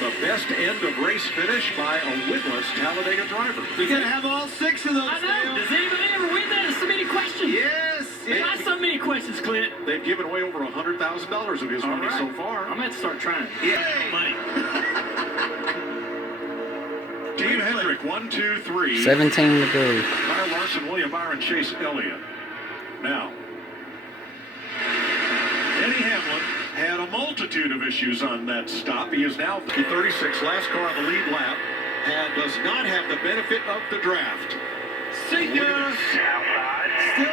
the best end of race finish by a winless Talladega driver. You're going to have all 6 of those. I know. Does anybody ever win that? There's so many questions. Yes. Not so many questions, Clint. They've given away over $100,000 of his money so far. I'm going to have to start trying. Yeah. Money. Team Hendrick, 1, 2, 3. 17 to go. Kyle Larson, William Byron, Chase Elliott. Now, Denny Hamlin had a multitude of issues on that stop. He is now 36, last car on the lead lap, and does not have the benefit of the draft. See ya. Still,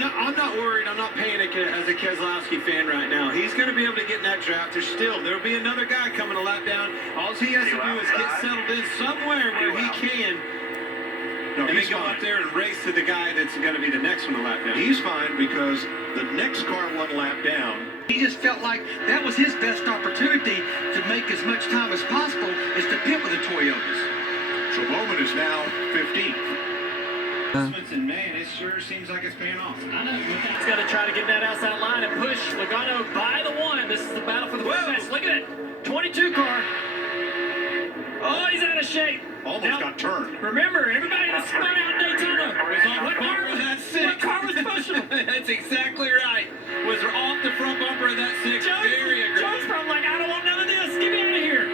no, I'm not worried. I'm not panicking as a Keselowski fan right now. He's going to be able to get in that draft. There'll be another guy coming a lap down. All he has to do is get settled in somewhere where he can. No, And he's then go fine. up there and race to the guy that's going to be the next one to lap down. He's fine because the next car one lap down. He just felt like that was his best opportunity to make as much time as possible is to pit with the Toyotas. So Bowman is now 15th. And man, it sure seems like it's paying off. I know. He's got to try to get that outside line and push Logano by the one. This is the battle for the fence. Look at it. 22 car. Oh, he's out of shape. Almost Now, got turned. Remember, everybody that spun out in Daytona was on what car was that 6? What car was pushing him? That's exactly right. Was off the front bumper of that 6. Very aggressive. Joe's probably like, I don't want none of this. Get me out of here.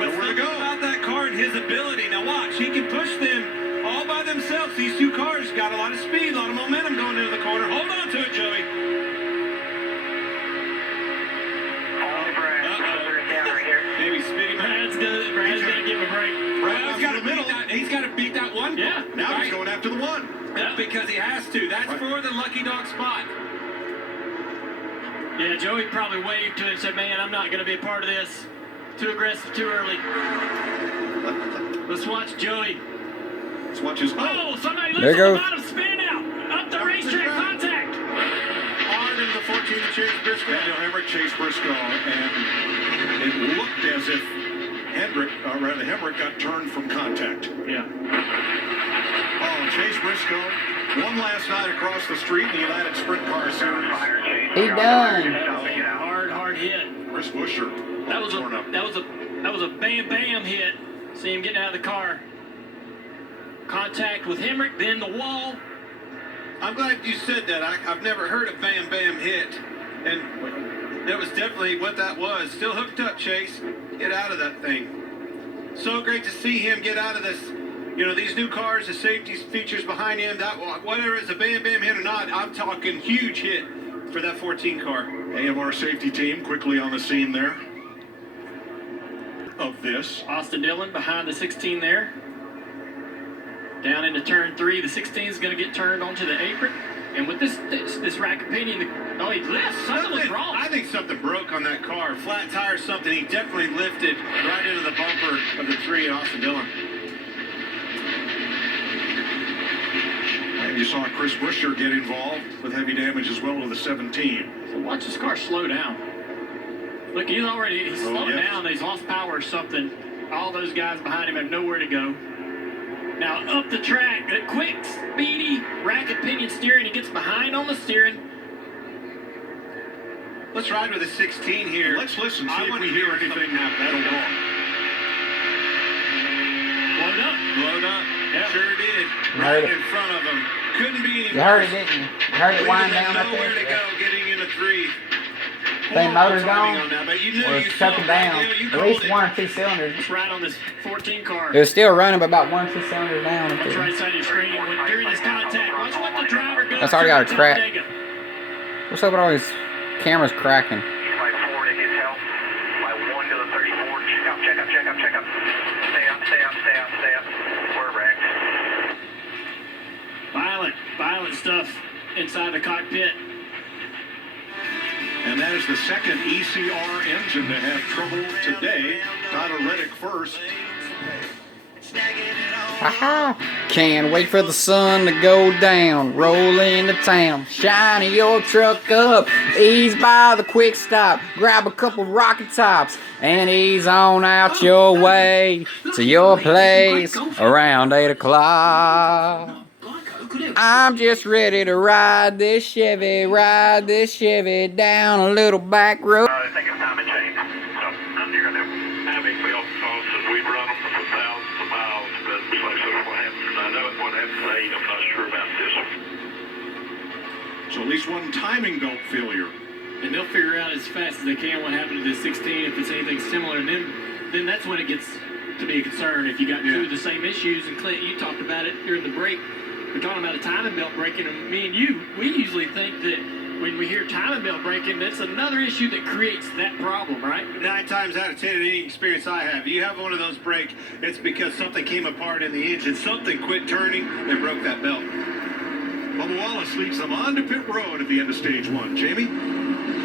But Nowhere to something go. about that car and his ability. Now watch, he can push them all by themselves. These 2 cars got a lot of speed, a lot of momentum going into the corner. Hold on to it, Joey. Maybe Spitty Brad's gonna give a break. Brad's got to beat that. He's got to beat that one. Yeah. Now he's going after the one. Yeah. Because he has to. That's Right. for the lucky dog spot. Yeah, Joey probably waved to him and said, man, I'm not going to be a part of this. Too aggressive, too early. Let's watch Joey. Let's watch his. Oh, somebody There lifts goes. the bottom, spinning out. Up the racetrack, contact. Hard into the 14 to Chase Briscoe. Daniel Hemrick, Chase Briscoe, and it looked as if Hemrick got turned from contact. Yeah. Oh, Chase Briscoe won last night across the street in the United Sprint Car Series. He done. Hard hit. Chris Buescher That was torn up. a bam hit. See him getting out of the car. Contact with Hemrick, then the wall. I'm glad you said that. I've never heard a bam hit. And that was definitely what that was. Still hooked up, Chase. Get out of that thing. So great to see him get out of this. You know, these new cars, the safety features behind him, that whatever is a bam hit or not, I'm talking huge hit for that 14 car. AMR safety team quickly on the scene there. Of this. Austin Dillon behind the 16 there. Down into turn 3, the 16 is going to get turned onto the apron. And with this Rackopinion, he lifts. Something was wrong. I think something broke on that car. Flat tire or something. He definitely lifted right into the bumper of the 3 at Austin Dillon. And you saw Chris Buescher get involved with heavy damage as well to the 17. So watch this car slow down. Look, he's slowing yes. down. He's lost power or something. All those guys behind him have nowhere to go. Now up the track, the quick, speedy Rackopinion steering. He gets behind on the steering. Let's ride with a 16 here. Let's listen, see I if want we to hear hear anything something happen. go wrong. Blowed up. Yeah. Sure did. Heard Right it. in front of him. Couldn't be any You heard it, worse. didn't you? You heard it wind down up Nowhere to there? go getting in a 3. Same motor's Horrible timing gone? on that, but you knew Or you shut saw them it. down. Yeah, you At called least it. 1 or 2 cylinders. Let's ride on this 14 car. It was still running, but about 1 or 2 cylinders down. That's right side of your screen. During this contact, watch what the driver goes. That's already got a through crack. Talladega. What's up with all these cameras cracking? Flight 4 to his health. Flight 1 to the 34. Check up. Stay up. We're wrecked. Violent stuff inside the cockpit. And that is the second ECR engine to have trouble today. Tyler Reddick first. Haha! Can't wait for the sun to go down. Roll into town. Shine your truck up. Ease by the quick stop. Grab a couple rocket tops. And ease on out your way to your place around 8 o'clock. I'm just ready to ride this Chevy down a little back road. Think of time and change. So I'm near the having belt costs, and we've run them for thousands of miles, but like I said, what happened, I know what happened to 8, I'm not sure about this one. So at least one timing belt failure. And they'll figure out as fast as they can what happened to the 16 if it's anything similar. And then that's when it gets to be a concern. If you got two of the same issues, and Clint, you talked about it during the break. We're talking about a timing belt breaking, and me and you, we usually think that when we hear timing belt breaking, that's another issue that creates that problem, right? 9 times out of 10 in any experience I have, you have one of those break, it's because something came apart in the engine, something quit turning and broke that belt. Bubba Wallace leads them on to pit road at the end of stage 1. Jamie?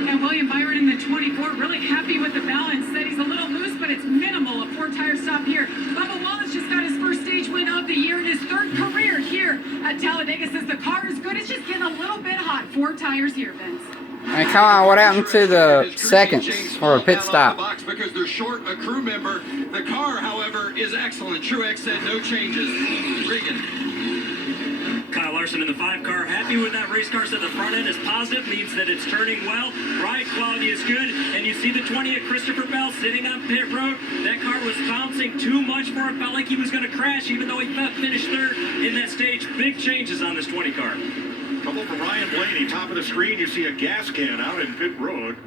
And William Byron in the 24, really happy with the balance. Said he's a little loose, but it's minimal. A 4-tire stop here. Bubba Wallace just got his first stage win of the year in his 3rd career here at Talladega. Says the car is good. It's just getting a little bit hot. 4 tires here, Vince. Hey, come on, what happened to the seconds for a pit stop? Because they're short a crew member. The car, however, is excellent. Truex said no changes. Regan. Kyle Larson in the 5 car, happy with that race car. Said the front end is positive, means that it's turning well. Ride quality is good, and you see the 20 at Christopher Bell sitting on pit road. That car was bouncing too much for him. Felt like he was going to crash, even though he finished 3rd in that stage. Big changes on this 20 car. Come over Ryan Blaney, top of the screen. You see a gas can out in pit road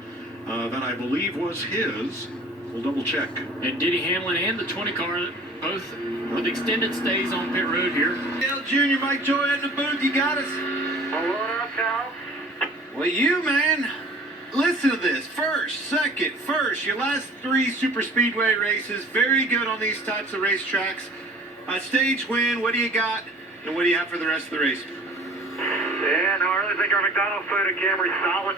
that I believe was his. We'll double check. And Diddy Hamlin and the 20 car, both with extended stays on pit road here. Dale Jr., Mike Joy in the booth, you got us. What up, Cal? Well, you, man, listen to this. First, your last 3 super speedway races, very good on these types of racetracks. A stage win, what do you got? And what do you have for the rest of the race? Yeah, no, I really think our McDonald's Toyota Camry's solid.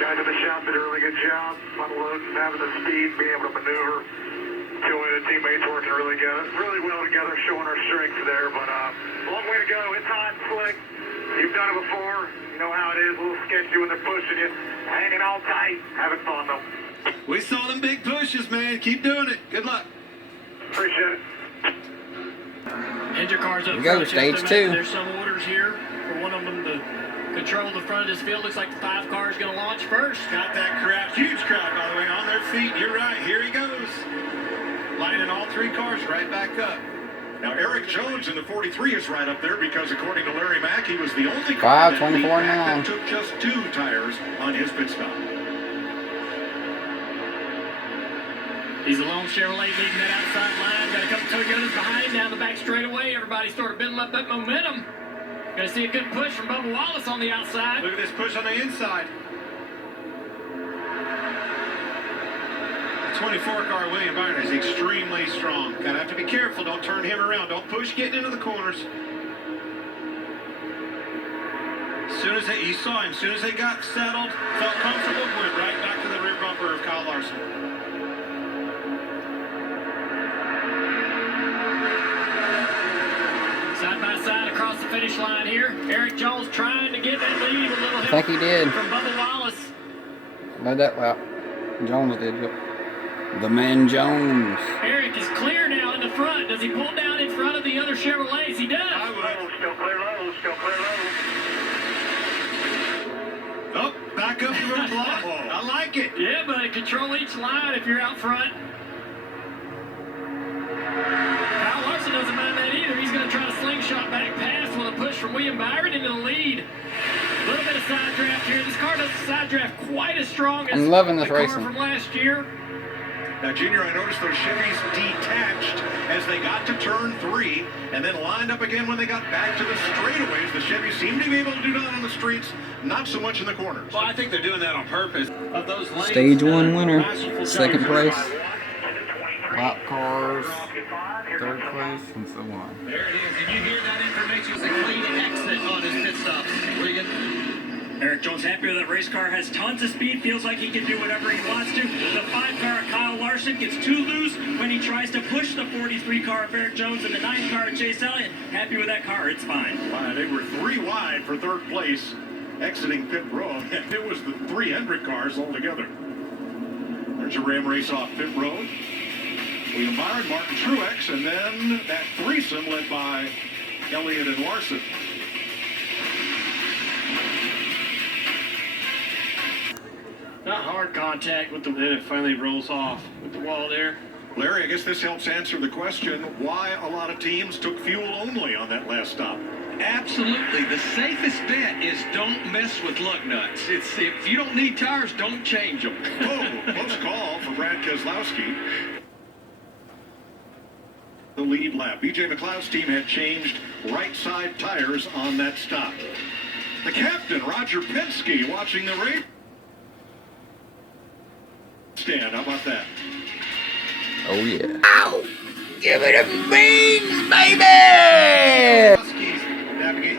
Guys at the shop did a really good job unloading, having the speed, being able to maneuver. The teammates working really well together, showing our strengths there. But long way to go. It's hot and slick. You've done it before. You know how it is. A little sketchy when they're pushing you. Hanging all tight. Having fun, though. We saw them big pushes, man. Keep doing it. Good luck. Appreciate it. Engine cars up We go, front. stage Just 2. There's some orders here for one of them to control the front of this field. Looks like the 5 car is going to launch first. Got that crowd, huge crowd, by the way, on their feet. You're right. Here he goes. Lining all 3 cars right back up. Now, Eric Jones in the 43 is right up there because, according to Larry Mack, he was the only car that beat Mack that took just 2 tires on his pit stop. He's a lone Chevrolet leading that outside line. Got a couple Toyotas behind him down the back straightaway. Everybody started building up that momentum. Gonna see a good push from Bubba Wallace on the outside. Look at this push on the inside. 24 car William Byron is extremely strong. Gotta have to be careful. Don't turn him around. Don't push getting into the corners. As soon as you saw him, as soon as they got settled, felt comfortable, went right back to the rear bumper of Kyle Larson. Side by side across the finish line here. Eric Jones trying to get that lead. A little I think he did. from Bubba Wallace. No, that well, Jones did. Yep. The man Jones. Eric is clear now in the front. Does he pull down in front of the other Chevrolets? He does. I would. Still clear low. Still clear low. Oh, back up the roadblock. I like it. Yeah, buddy. Control each line if you're out front. Kyle Larson doesn't mind that either. He's going to try to slingshot back pass with a push from William Byron into the lead. A little bit of side draft here. This car doesn't side draft quite as strong as I'm loving this the car racing. from last year. Now, Junior, I noticed those Chevys detached as they got to turn 3 and then lined up again when they got back to the straightaways. The Chevys seem to be able to do that on the streets, not so much in the corners. Well, I think they're doing that on purpose. Of those lanes, Stage 1 winner. masterful 2nd drivers. place. Lap cars. 3rd place, and so on. There it is. And you hear that information. It's a clean exit on his pit stop. Regan. Eric Jones happy with that race car, has tons of speed, feels like he can do whatever he wants to. The 5 car of Kyle Larson gets too loose when he tries to push the 43 car of Eric Jones, and the 9 car of Chase Elliott. Happy with that car, it's fine. They were 3 wide for 3rd place exiting pit road. It was the 3 Hendrick cars altogether. There's a Ram race off pit road. William Byron, Martin Truex, and then that threesome led by Elliott and Larson. Not hard contact with the. Then it finally rolls off. With the wall there. Larry, I guess this helps answer the question why a lot of teams took fuel only on that last stop. Absolutely. The safest bet is don't mess with lug nuts. It's if you don't need tires, don't change them. Oh, close call for Brad Keselowski. The lead lap. BJ McLeod's team had changed right side tires on that stop. The captain, Roger Penske, watching the race stand. How about that? Oh, yeah. Ow! Give it a beans, baby! Huskies navigate.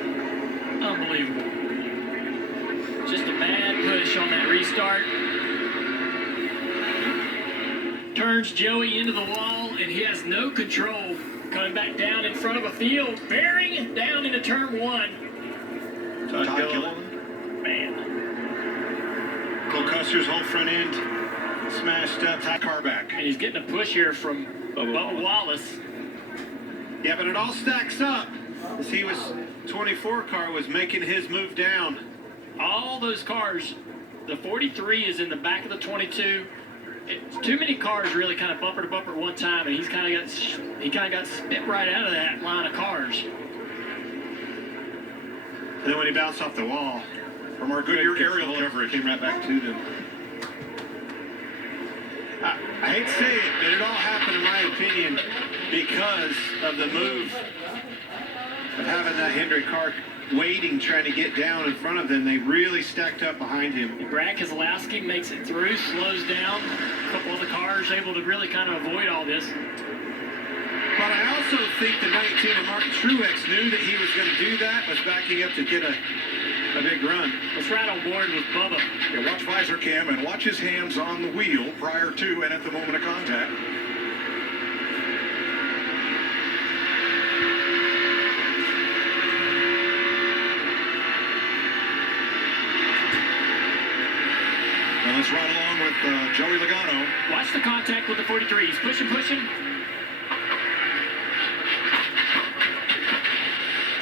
Unbelievable. Just a bad push on that restart. Turns Joey into the wall, and he has no control. Coming back down in front of a field, bearing down into turn 1. Todd Gilliland. Man. Cole Custer's whole front end smashed up. Car back. And he's getting a push here from Bubba Wallace. Yeah, but it all stacks up. As he was 24 car was making his move down. All those cars, the 43 is in the back of the 22. It's too many cars really kind of bumper to bumper at one time, and he kind of got spit right out of that line of cars. And then when he bounced off the wall, From our Goodyear aerial coverage. came right back to them. I hate to say it, but it all happened, in my opinion, because of the move of having that Hendrick car waiting, trying to get down in front of them. They really stacked up behind him. Brad Keselowski makes it through, slows down. A couple of the cars able to really kind of avoid all this. But I also think the 19 of Martin Truex knew that he was going to do that, was backing up to get a big run. Let's ride on board with Bubba. Yeah, watch visor cam and watch his hands on the wheel prior to and at the moment of contact. Now let's ride along with Joey Logano. Watch the contact with the 43. He's pushing.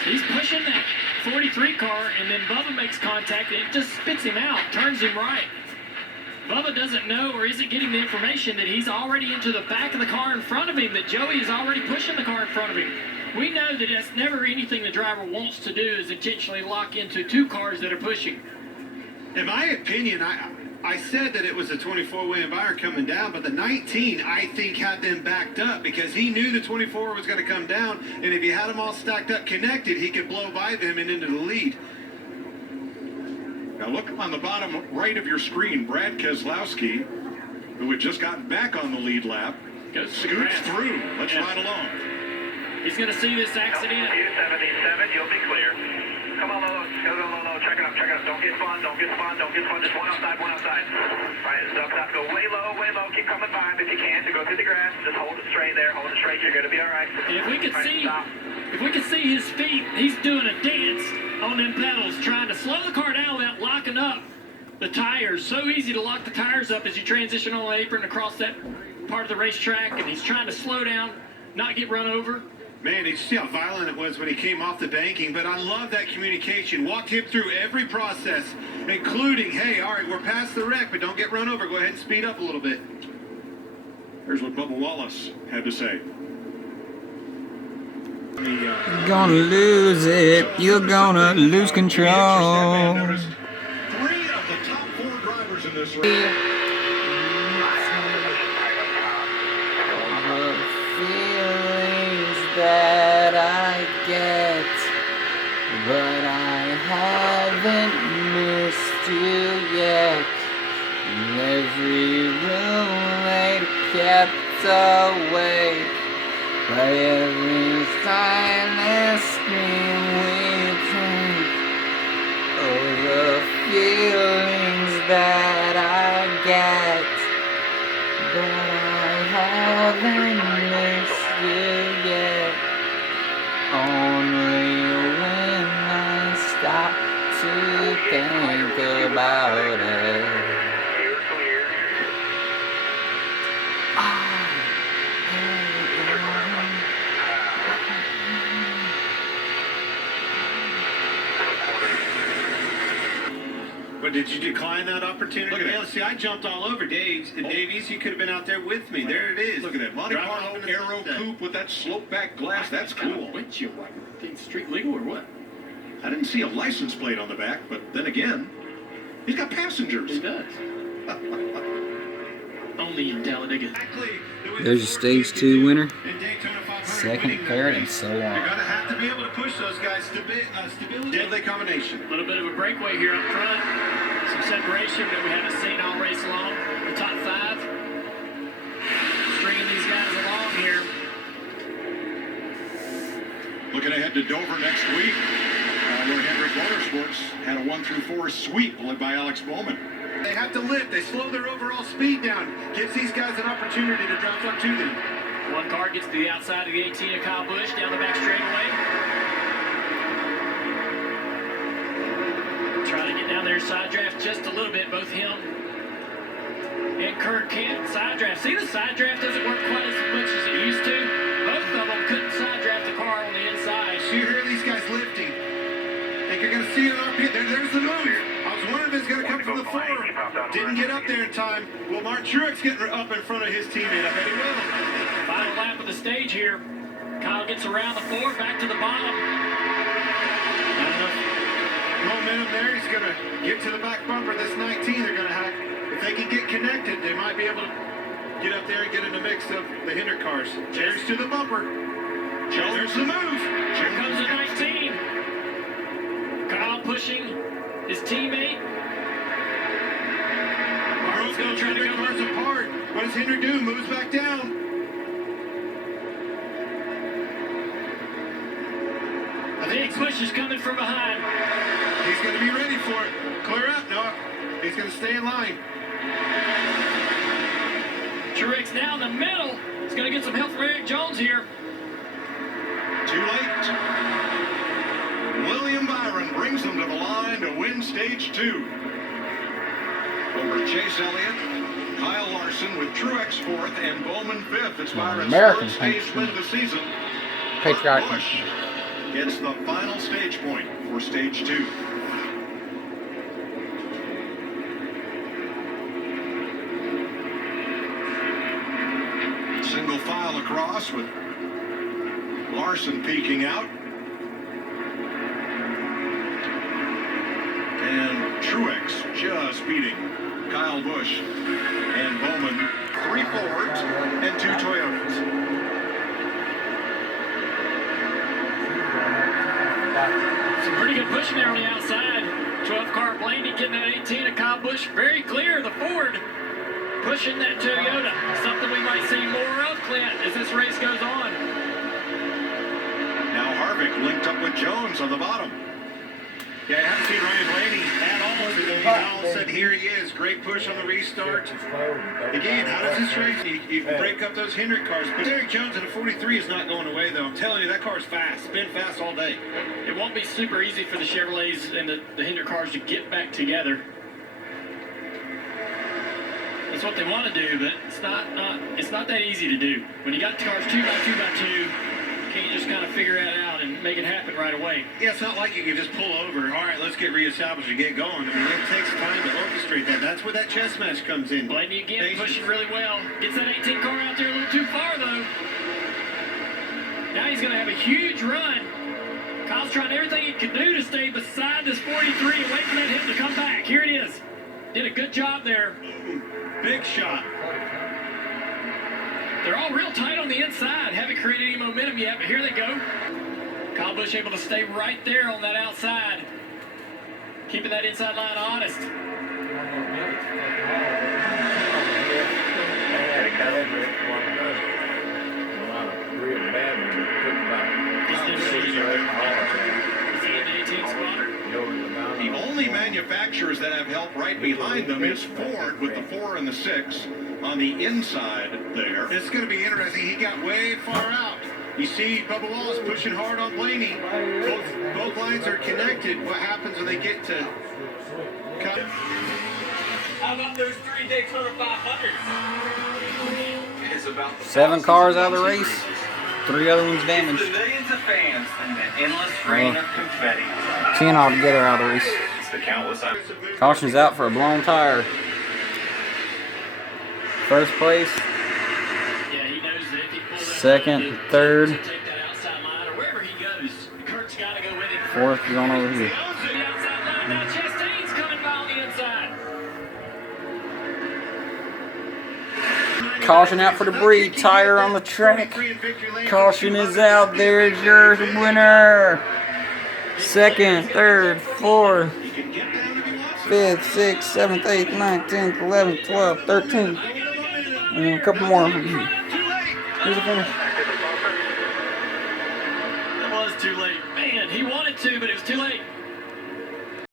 He's pushing that 43 car, and then Bubba makes contact, and it just spits him out, turns him right. Bubba doesn't know or isn't getting the information that he's already into the back of the car in front of him, that Joey is already pushing the car in front of him. We know that that's never anything the driver wants to do, is intentionally lock into two cars that are pushing. In my opinion, I said that it was a 24 William Byron coming down, but the 19, I think, had them backed up because he knew the 24 was going to come down, and if he had them all stacked up connected, he could blow by them and into the lead. Now look on the bottom right of your screen. Brad Keselowski, who had just gotten back on the lead lap, scoots through. Let's ride along. He's going to see this accident. 277, you'll be clear. Come on, low, check it up. Don't get spun, just one outside. Right, stop, go way low, keep coming by if you can, to go through the grass, just hold it straight there, you're gonna be all right. And if we could see his feet, he's doing a dance on them pedals, trying to slow the car down without locking up the tires. So easy to lock the tires up as you transition on the apron across that part of the racetrack, and he's trying to slow down, not get run over. Man, did you see how violent it was when he came off the banking? But I love that communication. Walked him through every process, including, hey, all right, we're past the wreck, but don't get run over. Go ahead and speed up a little bit. Here's what Bubba Wallace had to say. You're gonna lose it. You're gonna lose control. 3 of the top 4 drivers in this race. That I get, but I haven't missed you yet. Every roommate kept awake by every silent scream we take. Oh, the feelings that I get, but I haven't missed you yet. Only when I stop to think about it. Well, did you decline that opportunity? Look at that. See, I jumped all over Dave's. And Davies, you could have been out there with me. There it is. Look at that. Monte Driving Carlo up in the Aero sunset. Coupe with that slope back glass. That's cool. Windshield wiper. Think street legal or what? I didn't see a license plate on the back, but then again, he's got passengers. He does. Only in Talladega. There's your stage 2 winner. And Daytona 500 Second, winning third, that and race. so You're on. going to have to be able to push those guys. Stability. Deadly combination. A little bit of a breakaway here up front. Some separation that we haven't seen all race long. The top 5. Stringing these guys along here. Looking ahead to Dover next week, where Hendrick Motorsports had a 1-4 sweep led by Alex Bowman. They have to lift. They slow their overall speed down. Gives these guys an opportunity to drive up to them. One car gets to the outside of the 18 of Kyle Busch down the back straightaway. Trying to get down there, side draft just a little bit, both him and Kurt can't side draft. See, the side draft doesn't work quite as much as it used to. Both of them couldn't side draft the car on the inside. So you hear these guys lifting. Think you're going to see it on pit. There's the move. I was wondering if it's going to come from the floor. Didn't get up there in time. Well, Martin Truex getting up in front of his teammate. I bet he will. Final lap of the stage here. Kyle gets around the floor, back to the bottom. Not enough Momentum there. He's going to get to the back bumper. This 19 they're going to have. If they can get connected, they might be able to get up there and get in the mix of the Hendrick cars. Cheers to the bumper. There's the move. Here comes the 19. Kyle pushing his teammate. Martin's going to try to get cars apart. What does Hendrick do? Moves back down. I think Busch is coming from behind. He's going to be ready for it. Clear up. No, he's going to stay in line. Truex down the middle. He's going to get some help from Eric Jones here. Too late. William Byron brings them to the line to win stage 2. Over Chase Elliott, Kyle Larson with Truex 4th and Bowman 5th. It's Byron's American 3rd stage paint win of the season. Patriotic. Busch gets the final stage point for stage 2. Single file across with Larson peeking out. And Truex just beating Kyle Busch and Bowman. 3 Fords and 2 Toyotas. Some pretty good pushing there on the outside. 12 car Blaney getting that 18 of Kyle Busch very clear. The Ford pushing that Toyota. Something we might see more of, Clint, as this race goes on. Now Harvick linked up with Jones on the bottom. Yeah, I haven't seen Ryan Blaney at all. Now all of a sudden, here he is. Great push on the restart. Again, how does this race? You can break up those Hendrick cars. But Eric Jones in a 43 is not going away, though. I'm telling you, that car's fast. It's been fast all day. It won't be super easy for the Chevrolets and the Hendrick cars to get back together. That's what they want to do, but it's not that easy to do. When you got cars 2 by 2 by 2, can't you just kind of figure that out and make it happen right away? Yeah, it's not like you can just pull over. All right, let's get reestablished and get going. I mean, it takes time to orchestrate that. That's where that chess match comes in. Blaney again pushing really well. Gets that 18 car out there a little too far, though. Now he's going to have a huge run. Kyle's trying everything he can do to stay beside this 43 and wait for that hit to come back. Here it is. Did a good job there. Big shot. They're all real tight on the inside. Haven't created any momentum yet, but here they go. Kyle Busch able to stay right there on that outside. Keeping that inside line honest. The only manufacturers that have help right behind them is Ford with the 4 and the 6 on the inside there. It's going to be interesting. He got way far out. You see Bubba Wallace pushing hard on Blaney. Both lines are connected. What happens when they get to cut? How about those 3 Daytona 500s? 7 cars out of the race. 3 other ones damaged. The millions of fans and the endless rain of confetti. 10 altogether out of the race. the countless. Caution's out for a blown tire. First place, Yeah, he knows that if he pulls that second, line, third, to take that outside line, or wherever he goes, Kurt's got to go with him. fourth is on over here. The outside line. Now Chastain's coming by on the inside. Caution out for debris. Tire on the track. Caution is out. There's your winner. Second, third, fourth, fifth, sixth, seventh, eighth, ninth, 10th, 11th, 12th, 13th. And then a couple more. Here's the finish. It was too late. Man, he wanted to, but it was too late.